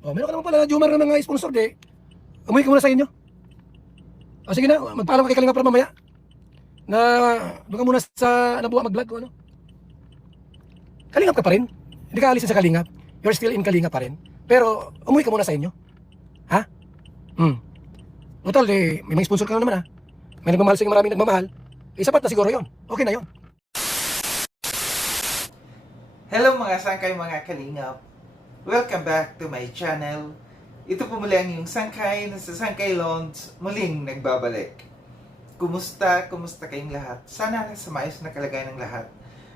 Oh, meron ka naman pala Jomar na mga sponsor de. Umuwi ka muna sa inyo. O sige na, magpaalam ka kay Kalinga para mamaya. Na doon ka muna sa Nabuha mag-vlog o ano. Kalingap ka pa rin. Hindi ka alisin sa Kalingap. You're still in Kalingap pa rin. Pero umuwi ka muna sa inyo. Ha? Total, may mga sponsor ka na naman ha. May nagmamahal sa inyo, maraming nagmamahal. Sapat na siguro yon. Okay na yon. Hello mga sangkay mga kalingap! Welcome back to my channel. Ito po muli ang yung sangkay na sa Sangkay Loans muling nagbabalik. Kumusta kayong lahat? Sana nasa maayos na kalagayan ng lahat.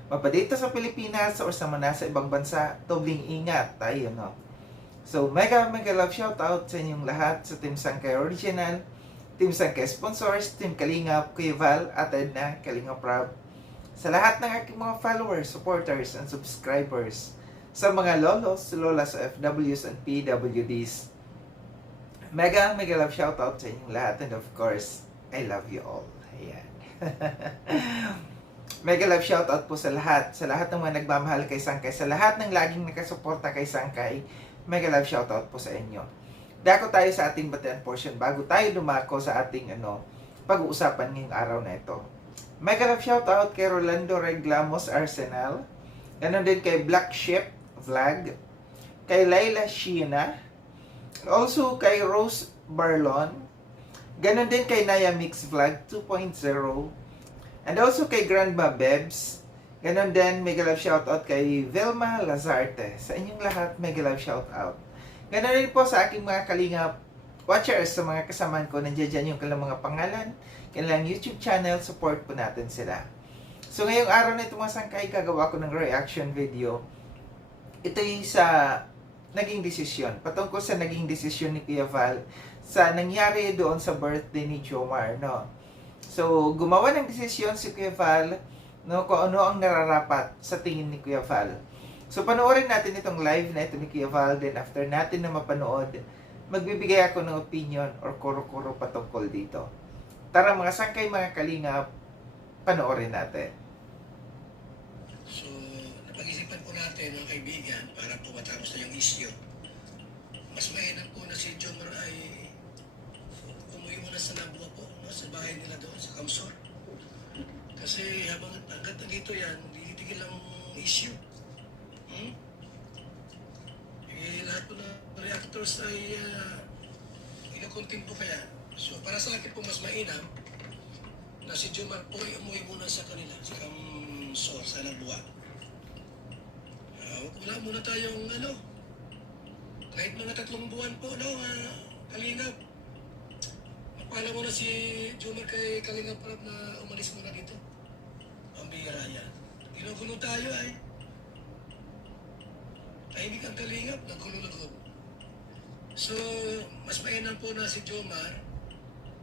Mapadito sa Pilipinas o sa mga nasa ibang bansa, dobling ingat tayo, no? So, mega love shoutout sa inyong lahat sa Team Sangkay Original, Team Sangkay Sponsors, Team Kalingap, Kuya Val, at Edna, Kalingap Rob. Sa lahat ng aking mga followers, supporters, and subscribers, sa mga lolos, lolas, OFWs, and PWDs, mega love shoutout sa inyong lahat, and of course, I love you all. Ayan. Mega love shoutout po sa lahat ng mga nagmamahal kay Sangkay, sa lahat ng laging nakasuporta kay Sangkay, mega love shoutout po sa inyo. Dako tayo sa ating batian portion bago tayo dumako sa ating pag-uusapan ngayong araw na ito. Mega love shoutout kay Rolando Reglamos Arsenal. Ganon din kay Black Ship Vlog. Kay Layla Sheena. Also kay Rose Barlon. Ganon din kay Naya Mix Vlog 2.0. And also kay Grandma Bebs. Ganon din mega love shoutout kay Velma Lazarte. Sa inyong lahat mega love shoutout. Ganon din po sa aking mga kalingap watchers, sa mga kasamaan ko, nandiyan dyan yung kanilang mga pangalan, kanilang YouTube channel, support po natin sila. So ngayong araw na ito mga sangkay, gagawa ko ng reaction video. Ito yung sa naging desisyon, patungkol sa naging desisyon ni Kuya Val sa nangyari doon sa birthday ni Jomar, no? So gumawa ng desisyon si Kuya Val, no, kung ano ang nararapat sa tingin ni Kuya Val. So panoorin natin itong live na ito ni Kuya Val, then after natin na mapanood, magbibigay ako ng opinion or kuro-kuro patungkol dito. Tara mga sangkay, mga kalingap, panoorin natin. So, napag-isipan po natin mga kaibigan para po matapos na yung issue. Mas mainam po na si Jomar ay umuwi muna sa Nabuha po, no, sa bahay nila doon sa Kamsor. Kasi hanggat nandito yan, hindi titigil ang issue. Lahat po ng reactors ay inukontin po kaya. So para sa akin po mas mainam na si Jomar po ay umuwi muna sa kanila, sa Kamsor, sa Nabuha. Wala muna tayong kahit mga 3 buwan po, Kalingap. Magpala muna si Jomar kay Kalingap Rob na umalis muna dito. Ang bihira yan. Ginugulo tayo ay. Tahimik ang Kalingap, naggulo-loob. So, mas mainam po na si Jomar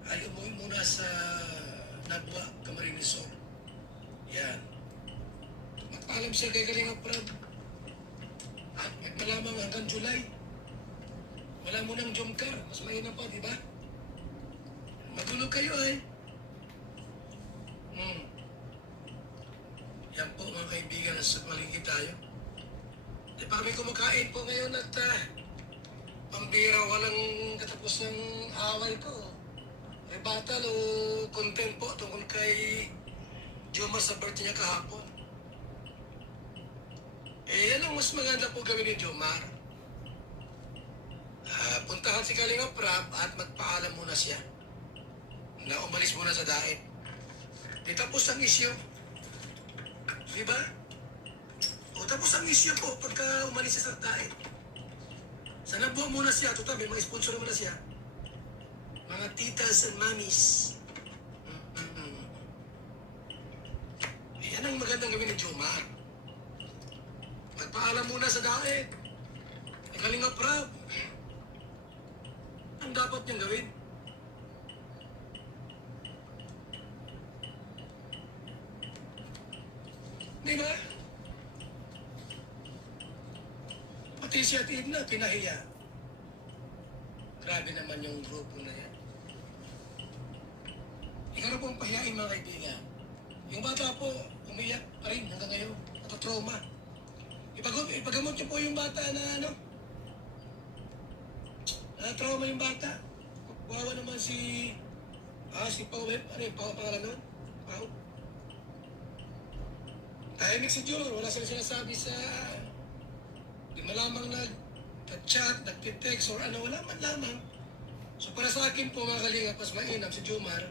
ay umuwi muna sa Nabuha, Camarines Sur. Yan. Magpaalam siya kay Kalingap Rob. At magpalamang hanggang July. Wala mo ng Jomcar. Mas mainam pa, di ba? Magulog kayo ay. Yan po mga kaibigan, sa paligid tayo. Di ba kami kumakain po ngayon at pambira, walang katapos ng away ko. Rebuttal o content po tungkol kay Jomar sa birthday niya kahapon. Yan ang mas maganda po gawin ni Jomar. Puntahan si Kalingap Rob at magpaalam muna siya na umalis muna sa daet. Di tapos ang isyo. Di ba? O tapos ang issue po pagka umalis siya sa daet. Sa Nabuha muna siya, total may mga sponsor muna siya. Mga titas and mamis. Yan ang magandang gawin ni Jomar. Magpaalam muna sa daet. Kalingap Rob. Ang dapat niyang gawin. Di ba? Pati si Ate Edna, pinahiya. Grabe naman yung grupo na yan. Ikaw na pong pahiyain mga kaibigan. Yung bata po, umiyak pa rin hanggang ngayon. Natatrauma. Ipagamot niyo po yung bata na Na-trauma yung bata. Wawa naman si Pao, ano yung Pao pangalan nun? Pao. Tahimik si Jor, wala silang sinasabi sa... Di malamang nag-chat, nag-text, or ano, wala man lamang. So para sa akin po mga kalinga, pas mainam si Jomar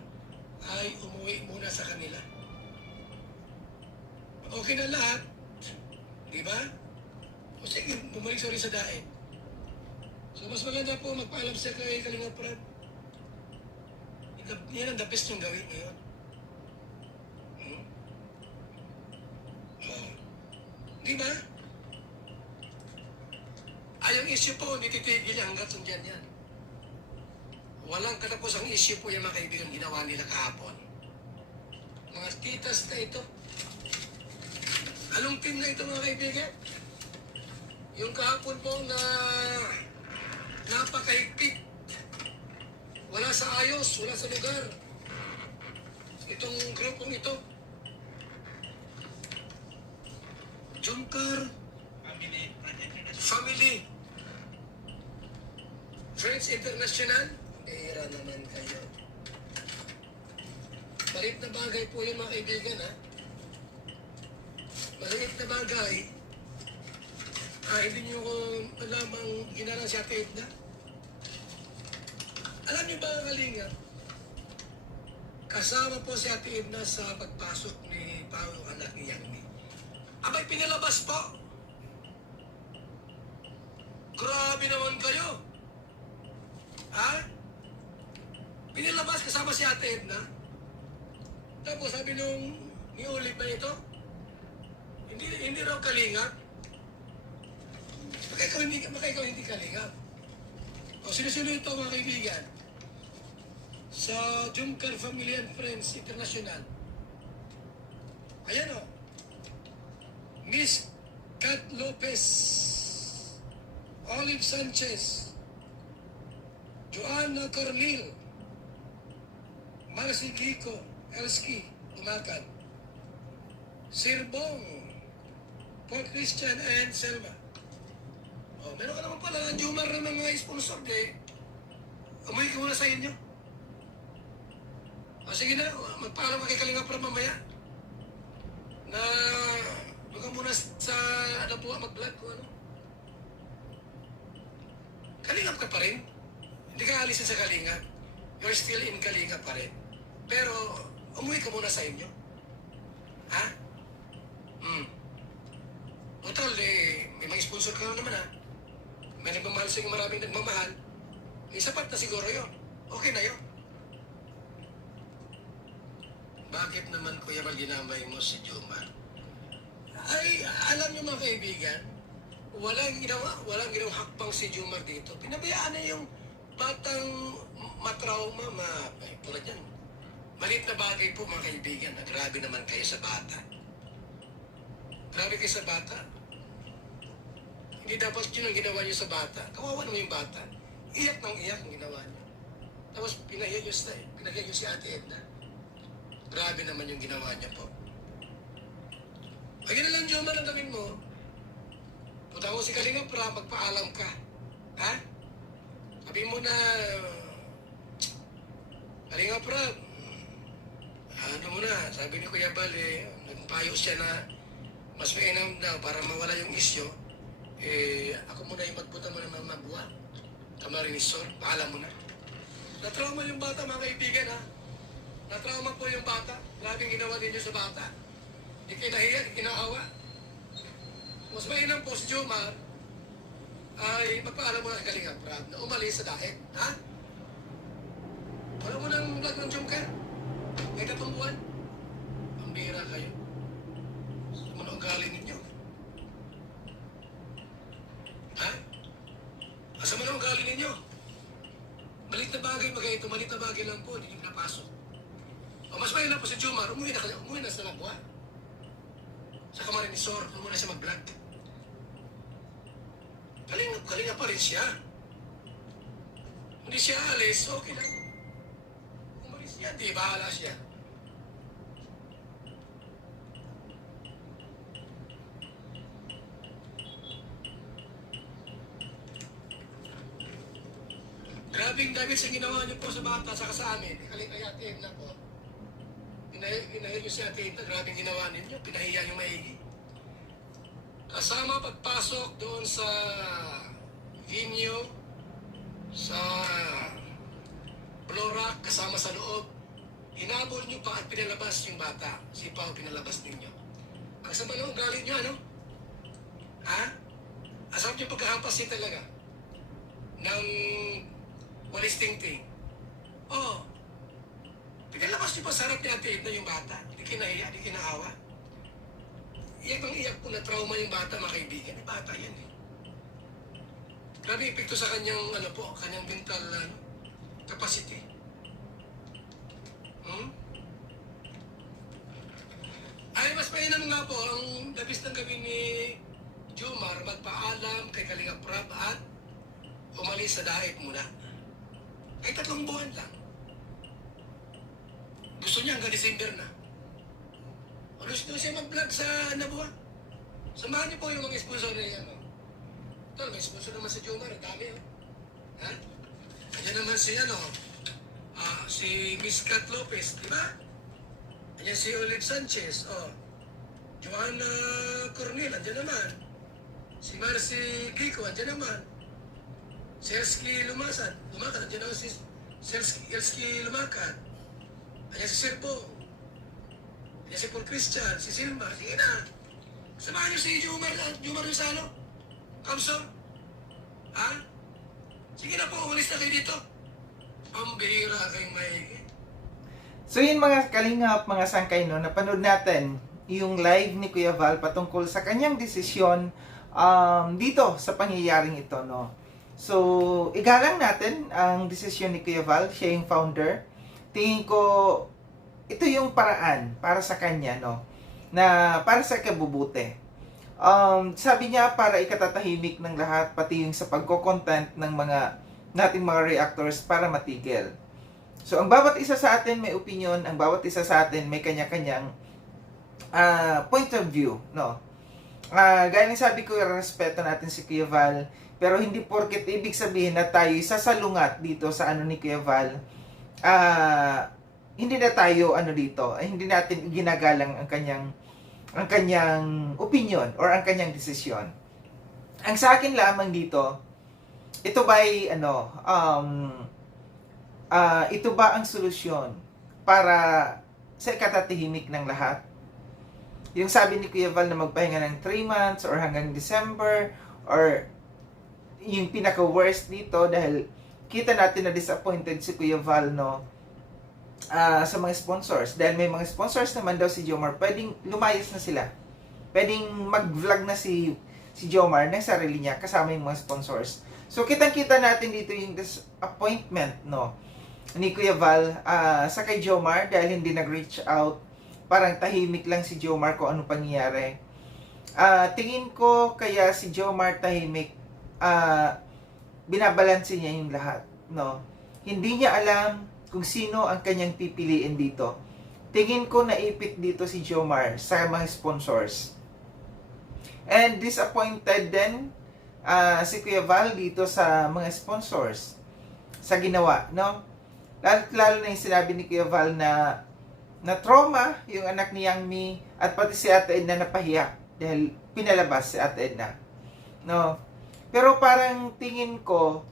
ay umuwi muna sa kanila. Okay na lahat, di ba? O sige, bumalik sa rin sa daet. So mas maganda po magpaalam siya kay Kalinga Prab. Yan ang the best yung gawin ngayon. Oh. Di ba? Ay, ang issue po, hindi titigil hanggat nandiyan yan. Walang katapos ang issue po yung mga kaibigan ginawa nila kahapon. Mga titas na ito. Anong team na ito mga kaibigan? Yung kahapon po na napakahigpit. Wala sa ayos, wala sa lugar. Itong grupong ito. Jumcar Family Friends International. Bihira naman kayo. Maliit na bagay po yun mga kaibigan, ha? Maliit na bagay. Hindi nyo ko malamang ginarang si Ate Edna. Alam niyo ba ang kalinga? Kasama po si Ate Edna sa pagpasok ni Pao, anak ni Yangmi. Abay, pinalabas po. Grabe naman kayo. Ha? Pinalabas kasama si Ate Edna. Tapos sabi nung ni Olive ba ito? Hindi raw kalingap. Baka ikaw hindi kalingap. O sino-sino ito mga kaibigan? Sa Jumcar Family and Friends International. Ayan o. Miss Kat Lopez, Olive Sanchez, Joanna Cornel, Marcy Glico, Elski, Umakan, Sirbong, Paul Christian, and Selma. Oh, meron ka naman pala ng Jomar na mga sponsor eh. Umuwi ka muna sa inyo. O sige na, magpaalam ka kay Kalinga Prab mamaya. Na doon ka muna sa ano po, mag-vlog ko ano. Kalingap ka pa rin. Hindi ka alisin sa Kalingap. You're still in Kalingap pa rin. Pero umuwi ka muna sa inyo. Ha? Total eh, may mga sponsor ka naman ha. May nagmamahal sa inyo, maraming nagmamahal. Sapat na siguro yun. Okay na yun. Bakit naman Kuya Bal ginamay mo si Jomar? Ay, alam niyo mga kaibigan, walang ginawang hakbang si Jomar dito. Pinabayaan na yung batang matrauma, tulad yan. Maliit na bagay po mga kaibigan, na grabe naman kayo sa bata. Grabe kayo sa bata. Hindi dapat yun ang ginawa niyo sa bata. Kawawa naman yung bata. Iyak ng iyak ang ginawa niyo. Tapos pinahiya niyo si Ate Edna. Grabe naman yung ginawa niya po. Pag na lang, Jomar, ang gawin mo, punta ko si Kalinga Prab, magpaalam ka. Ha? Sabi mo na, Kalinga Prab, ano mo na, sabi ni Kuya Bal, nagpayo siya na mas mainam daw para mawala yung isyo. Ako muna yung magpunta mo ng mga buwan. Tamarinisor, paalam mo na. Natrauma yung bata, mga kaibigan, ha? Natrauma po yung bata. Grabe ginawa ninyo sa bata. Hindi kayo nahiya, kinaawa. Mas mainam po si Jomar ay magpaalam mo na kay Kalinga Prab na umalis sa daet. Ha? Wala mo nang vlog ng Jomcar? May 3 buwan? Pambira kayo. Sa mga ugali ninyo. Ha? Asa mo na ugali ninyo? Malit na bagay ito, malit na bagay lang po, hindi nyo napasok. O mas mainam po si Jomar, umuwi na sa Labuan. Sa Camarinesor, doon muna siya mag-vlog. Kalinga pa rin siya. Hindi siya alis, okay lang. Umalis siya, di bahala siya. Grabing damage ang ginawa niyo po sa bata, saka sa amin. Kaya na po. Pinahiya niyo si Ate Edna, grabing ginawa ninyo. Pinahiya niyo maigi. Kasama pagpasok doon sa venue, sa Flora, kasama sa loob. Hinabol niyo pa at pinalabas yung bata. Si Pao pinalabas ninyo. Ang sama ng ugali niyo, ano? Ha? Asap niyo pagkahampas niya talaga ng walis tingting. Oh, pinalabas niyo pa sa harap ni Ate Edna yung bata. Hindi kinahiya, hindi kinaawa. Iyak bang iyak po na trauma yung bata, mga kaibigan. Bata yan eh. Grabe epekto sa kanyang, kanyang mental capacity. Ay, mas mainam nga po, ang labis ng gabi ni Jomar, magpaalam kay Kalinga Prab at umalis sa daig muna. Ay, 3 buwan lang. Gusto niya hanggang December na. O gusto siya mag-vlog sa Nabua. Samahan niyo po yung mga sponsor niya. Ito, may sponsor naman sa Jomar. Ang dami, oh. Ha? Ayan naman si, si Miss Kat Lopez, di ba? Ayan si Olive Sanchez, Joanna Cornel, andyan naman. Si Marcy Kiko, andyan naman. Si Elski Lumakan, andyan naman si Elski Lumakan. Ayan si Sirbo. Ayan si Paul Christian, si Silma. Sige na. Samahan niyo si Jomar Rizalo. Kamso. Ha? Sige na po, umalis na kayo dito. Pambihira kayong maigi. So yun mga kalingap, mga sangkay, no, napanood natin yung live ni Kuya Val patungkol sa kanyang desisyon dito sa pangyayaring ito, no. So, igalang natin ang desisyon ni Kuya Val, siya yung founder. Tingin ko, ito yung paraan para sa kanya, no, na para sa kabubuti. Sabi niya para ikatatahimik ng lahat, pati yung sa pagko-content ng nating mga reactors para matigil. So, ang bawat isa sa atin may opinion, ang bawat isa sa atin may kanya-kanyang point of view, no? Gaya ng sabi ko, respeto natin si Kuya Val, pero hindi porket ibig sabihin na tayo sasalungat dito sa ni Kuya Val, hindi na tayo dito, hindi natin ginagalang ang kanyang opinion or ang kanyang desisyon. Ang sa akin lamang dito, ito ba'y ito ba ang solusyon para sa ikatatahimik ng lahat? Yung sabi ni Kuya Val na magpahinga ng 3 months or hanggang December, or yung pinaka-worst dito dahil kita natin na disappointed si Kuya Val, no, sa mga sponsors. Dahil may mga sponsors naman daw si Jomar, pwedeng lumayas na sila. Pwedeng mag-vlog na si Jomar ng sarili niya kasama yung mga sponsors. So kitang-kita natin dito yung disappointment, no, ni Kuya Val sa kay Jomar dahil hindi nag-reach out. Parang tahimik lang si Jomar kung ano pangyayari. Tingin ko kaya si Jomar tahimik, binabalanse niya yung lahat, no. Hindi niya alam kung sino ang kanyang pipiliin dito. Tingin ko naipit dito si Jomar sa mga sponsors. And disappointed din si Kuya Val dito sa mga sponsors sa ginawa, no? Lalo na yung sinabi ni Kuya Val na trauma yung anak ni Yang Mi at pati si Ate Edna napahiya dahil pinalabas si Ate Edna, no? Pero parang tingin ko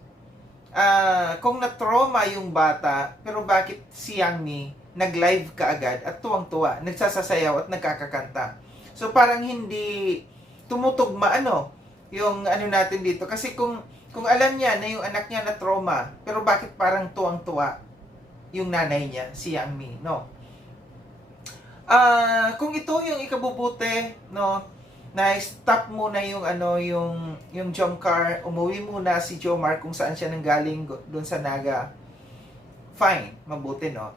kung na-trauma yung bata, pero bakit si Yang Mi nag-live kaagad at tuwang-tuwa, nagsasasayaw at nagkakakanta? So parang hindi tumutugma yung natin dito. Kasi kung alam niya na yung anak niya na trauma, pero bakit parang tuwang-tuwa yung nanay niya, si Yang Mi, no? Kung ito yung ikabubuti, no, na stop muna yung yung Jomcar, umuwi muna si Jomar kung saan siya nanggaling doon sa Naga, fine, mabuti, no?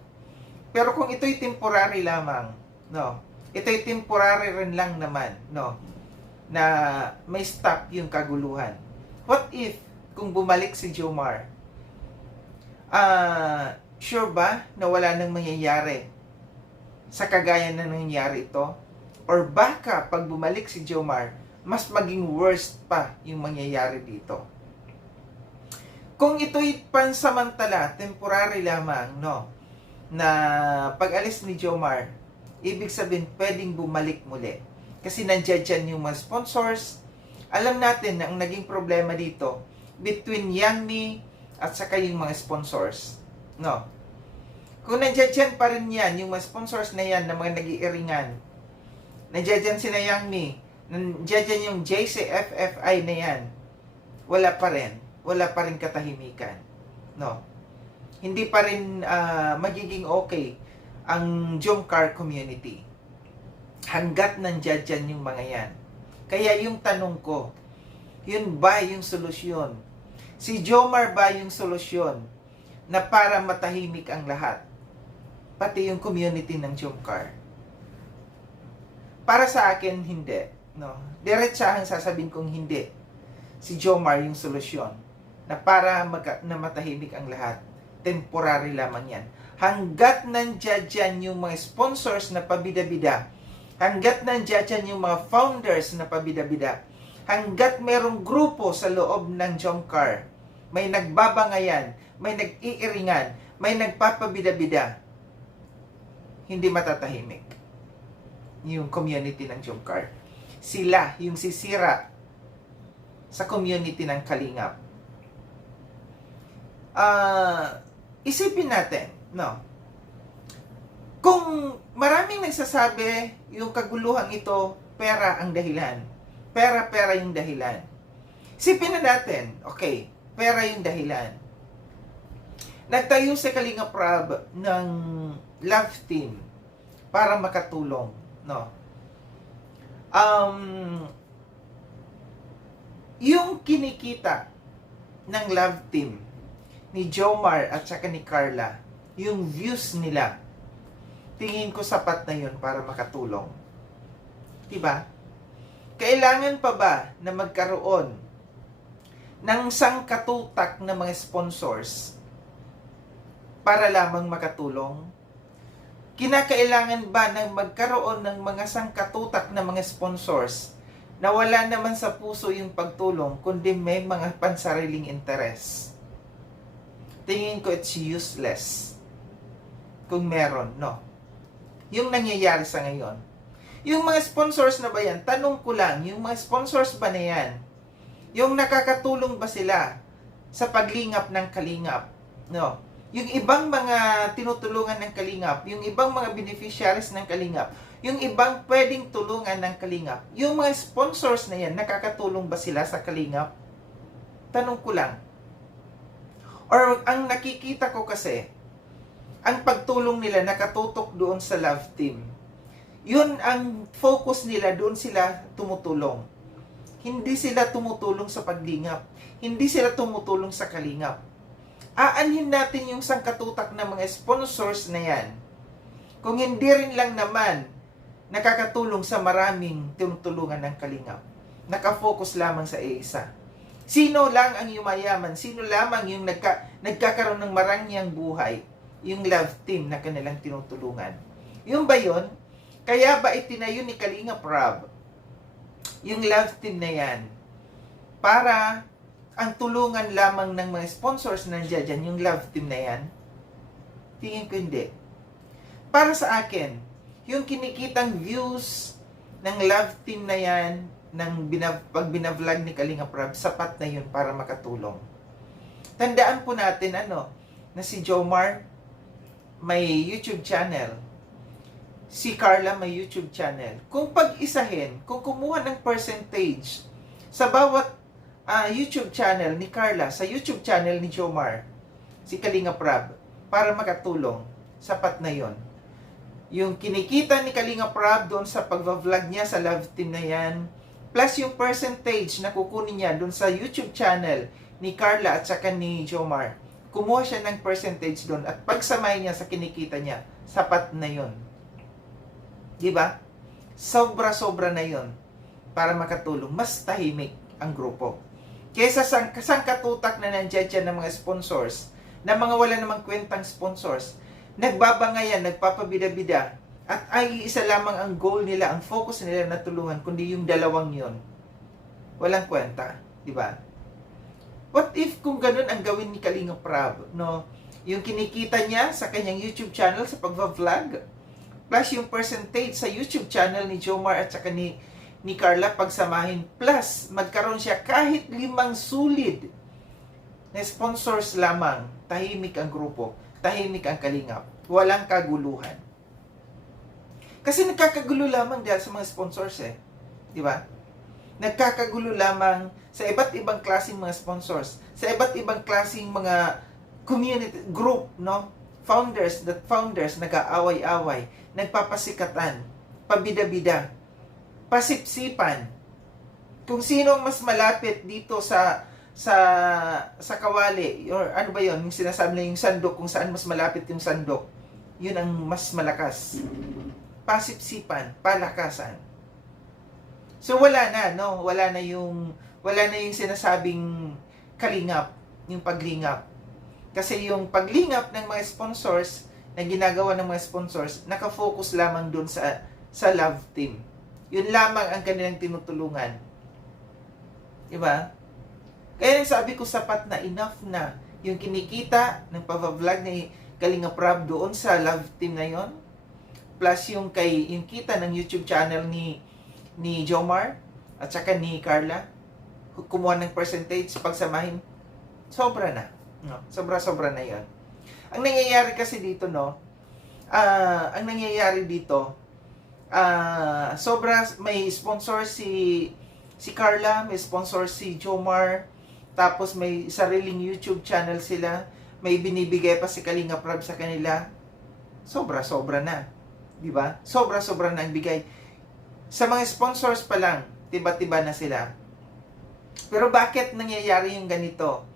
Pero kung ito'y temporary lamang, no, ito'y temporary rin lang naman, no, na may stop yung kaguluhan. What if kung bumalik si Jomar? Sure ba na wala nang mangyayari sa kagaya na nangyayari ito? Or baka pag bumalik si Jomar, mas maging worst pa yung mangyayari dito? Kung ito'y pansamantala, temporary lamang, no, na pag-alis ni Jomar, ibig sabihin pwedeng bumalik muli. Kasi nandiyan dyan yung mga sponsors. Alam natin na ang naging problema dito between Yang at saka yung mga sponsors. No. Kung nandiyan dyan pa rin yan, yung mga sponsors na yan, na mga nag-iiringan, nandiyan dyan sina Yang Mi, nandiyan dyan yung JCFFI na yan, wala pa rin. Wala pa rin katahimikan. No. Hindi pa rin magiging okay ang Jomcar community. Hanggat nandiyan dyan yung mga yan. Kaya yung tanong ko, yun ba yung solusyon? Si Jomar ba yung solusyon na para matahimik ang lahat? Pati yung community ng Jomcar. Para sa akin, hindi. No? Diretsahan sasabihin kong hindi. Si Jomar yung solusyon na para na matahimik ang lahat. Temporary lamang yan. Hanggat nandiyan dyan yung mga sponsors na pabida-bida, hanggat nandiyan dyan yung mga founders na pabida-bida, hanggat merong grupo sa loob ng Jomcar, may nagbabangayan, may nag-iiringan, may nagpapabida-bida, hindi matatahimik yung community ng Jomcar. Sila yung sisira sa community ng Kalingap. Isipin natin, no? Kung maraming nagsasabi yung kaguluhan ito, pera ang dahilan. Pera yung dahilan. Isipin na natin, okay, pera yung dahilan. Nagtayo si Kalingap Rab ng love team para makatulong, no? Yung kinikita ng love team ni Jomar at saka ni Carla, yung views nila, tingin ko sapat na yun para makatulong. Diba? Kailangan pa ba na magkaroon ng sangkatutak na mga sponsors para lamang makatulong? Kinakailangan ba na magkaroon ng mga sangkatutak na mga sponsors na wala naman sa puso yung pagtulong, kundi may mga pansariling interes? Tingin ko it's useless kung meron, no? Yung nangyayari sa ngayon. Yung mga sponsors na ba yan? Tanong ko lang, yung mga sponsors ba na yan? Yung nakakatulong ba sila sa paglingap ng Kalingap? No? Yung ibang mga tinutulungan ng Kalingap, yung ibang mga beneficiaries ng Kalingap, yung ibang pwedeng tulungan ng Kalingap, yung mga sponsors na yan, nakakatulong ba sila sa Kalingap? Tanong ko lang. Or ang nakikita ko kasi, ang pagtulong nila nakatutok doon sa love team. Yun ang focus nila, doon sila tumutulong. Hindi sila tumutulong sa paglingap. Hindi sila tumutulong sa Kalingap. Aanhin natin yung sangkatutak ng mga sponsors na yan. Kung hindi rin lang naman nakakatulong sa maraming tinutulungan ng Kalingap. Nakafocus lamang sa isa. Sino lang ang yumayaman? Sino lamang yung nagkakaroon ng marangyang buhay? Yung love team na kanilang tinutulungan. Yung ba yun? Kaya ba itinayo ni Kalingap Rab yung love team na yan para ang tulungan lamang ng mga sponsors na nandiyan, yung love team na yan? Tingin ko hindi. Para sa akin, yung kinikitang views ng love team na yan, pag binavlog ni Kalingap Rab, sapat na yun para makatulong. Tandaan po natin na si Jomar may YouTube channel. Si Carla may YouTube channel. Kung pag-isahin, kung kumuha ng percentage sa bawat YouTube channel ni Carla, sa YouTube channel ni Jomar, si Kalingap Rab, para makatulong, sapat na yun. Yung kinikita ni Kalingap Rab doon sa pag-vlog niya sa love team na yan, plus yung percentage na kukunin niya doon sa YouTube channel ni Carla at saka ni Jomar, kumuha siya ng percentage doon at pagsamay niya sa kinikita niya, sapat na yun. Diba? Sobra-sobra na yun para makatulong. Mas tahimik ang grupo. Kesa sangkatutak na nandiyan dyan ng mga sponsors, na mga wala namang kwentang sponsors, nagbabangayan, nagpapabida-bida, at ay isa lamang ang goal nila, ang focus nila na tulungan, kundi yung dalawang yon. Walang kwenta, di ba? What if kung ganun ang gawin ni Kalinga Prab, no? Yung kinikita niya sa kanyang YouTube channel sa pagva-vlog, plus yung percentage sa YouTube channel ni Jomar at saka ni Carla pagsamahin, plus magkaroon siya kahit 5 sulid na sponsors lamang, tahimik ang grupo, tahimik ang Kalingap, walang kaguluhan. Kasi nagkakagulo lamang dahil sa mga sponsors di ba? Nagkakagulo lamang sa iba't ibang klaseng mga sponsors, sa iba't ibang klaseng mga community group, no? Founders nag-aaway-away, nagpapasikatan, pabida-bida, pasipsipan. Kung sino ang mas malapit dito sa kawali, or ano ba 'yon, yung sinasabi na yung sandok, kung saan mas malapit yung sandok, yun ang mas malakas. Pasipsipan, palakasan. So wala na, no? Wala na yung sinasabing kalingap, yung paglingap. Kasi yung paglingap ng mga sponsors, na ginagawa ng mga sponsors, nakafocus lamang dun sa love team. Yun lamang ang kanilang tinutulungan. Diba? Kaya sabi ko, sapat na, enough na yung kinikita ng pava-vlog ni Kalinga Prab doon sa love team na yon, plus yung kita ng YouTube channel ni Jomar at saka ni Carla, kumuha ng percentage, pagsamahin, sobra na. No? Sobra na yon. Ang nangyayari kasi dito, no, sobra, may sponsor si Carla, may sponsor si Jomar, tapos may sariling YouTube channel sila, may binibigay pa si Kalinga Prab sa kanila. Sobra na. Di ba? Sobra na ang bigay. Sa mga sponsors pa lang, tiba-tiba na sila. Pero bakit nangyayari yung ganito?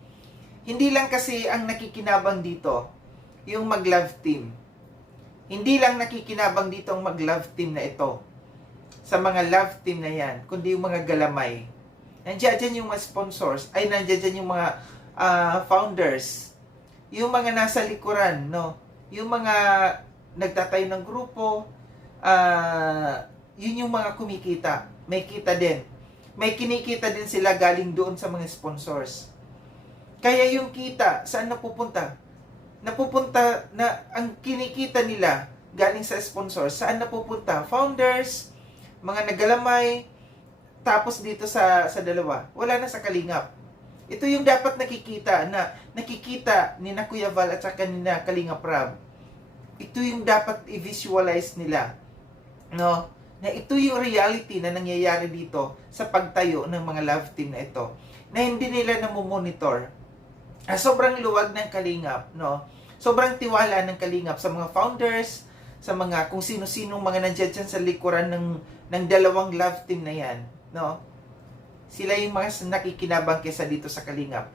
Hindi lang kasi ang nakikinabang dito, yung mag-love team. Hindi lang nakikinabang dito ang mag-love team na ito, sa mga love team na yan, kundi yung mga galamay. Nandiyan dyan yung mga sponsors, nandiyan dyan yung mga founders, yung mga nasa likuran, no? Yung mga nagtatayo ng grupo, yun yung mga kumikita. May kita din. May kinikita din sila galing doon sa mga sponsors. Kaya yung kita, saan napupunta? Napupunta na ang kinikita nila galing sa sponsors. Saan napupunta? Founders, mga nagalamay, tapos dito sa dalawa. Wala na sa Kalingap. Ito yung dapat nakikita ni na Kuya Val at saka ni na Kalinga Prab. Ito yung dapat i-visualize nila. No? Na ito yung reality na nangyayari dito sa pagtayo ng mga love team na ito. Na hindi nila namomonitor. Sobrang luwag ng Kalingap, no? Sobrang tiwala ng Kalingap sa mga founders, sa mga kung sino-sinong mga nandiyan dyan sa likuran ng dalawang love team na yan, no? Sila yung mga nakikinabang kesa dito sa Kalingap.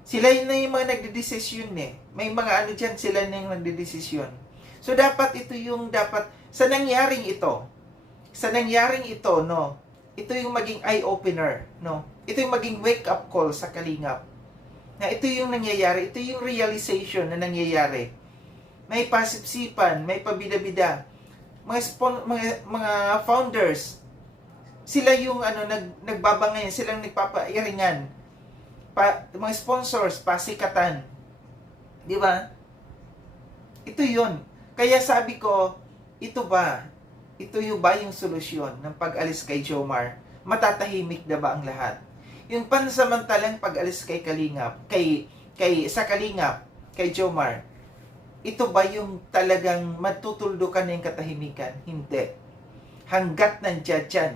Sila yung mga nagdedesisyon May mga dyan, sila na yung nagdedesisyon. So dapat ito yung sa nangyaring ito, no? Ito yung maging eye-opener, no? Ito yung maging wake-up call sa Kalingap. Na ito yung nangyayari, ito yung realization na nangyayari. May pasipsipan, may pabida-bida. Mga founders, sila yung nagbabangayan, silang nagpapairingan. Mga sponsors, pasikatan. Di ba? Ito yun. Kaya sabi ko, ito ba yung solusyon ng pag-alis kay Jomar? Matatahimik na ba ang lahat? Yung pansamantalang pag-alis kay Kalingap, sa Kalingap, kay Jomar, ito ba yung talagang matutuldukan na yung katahimikan? Hindi. Hanggat nandiyan dyan,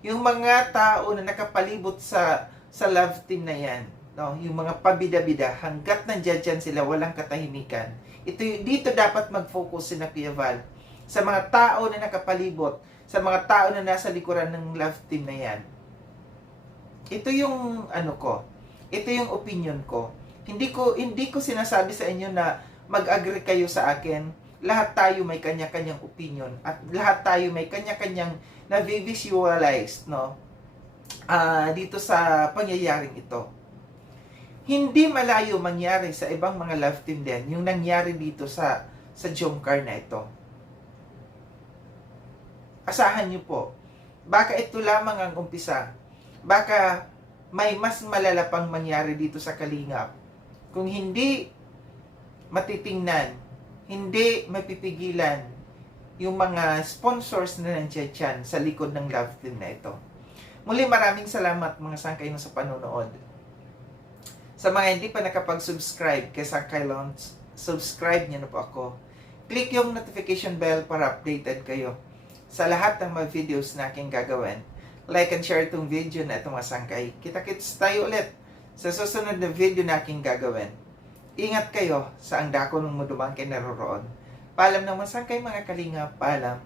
yung mga tao na nakapalibot sa love team na yan, no? Yung mga pabida-bida, hanggat nandiyan dyan sila, walang katahimikan. Dito dapat mag-focus si Kuya Val sa mga tao na nakapalibot, sa mga tao na nasa likuran ng love team na yan. Ito yung ito yung opinion ko. Hindi ko sinasabi sa inyo na mag-agree kayo sa akin. Lahat tayo may kanya-kanyang opinion at lahat tayo may kanya-kanyang na-visualize, no? Dito sa pangyayaring ito. Hindi malayo mangyari sa ibang mga love team din yung nangyari dito sa Jomcar na ito. Asahan niyo po. Baka ito lamang ang umpisa. Baka may mas malala pang mangyari dito sa Kalingap. Kung hindi matitingnan, hindi mapipigilan yung mga sponsors na nandiyan dyan sa likod ng love team na ito. Muli, maraming salamat mga sangkay sa panonood. Sa mga hindi pa nakapag-subscribe kay Sangkay Launch, subscribe niyo na po ako. Click yung notification bell para updated kayo sa lahat ng mga videos na aking gagawin. Like and share itong video na itong mga sangkay. Kita-kits tayo ulit sa susunod na video na aking gagawin. Ingat kayo sa ang dako ng mudumang kinaroroon. Paalam ng mga sangkay mga Kalingap, paalam.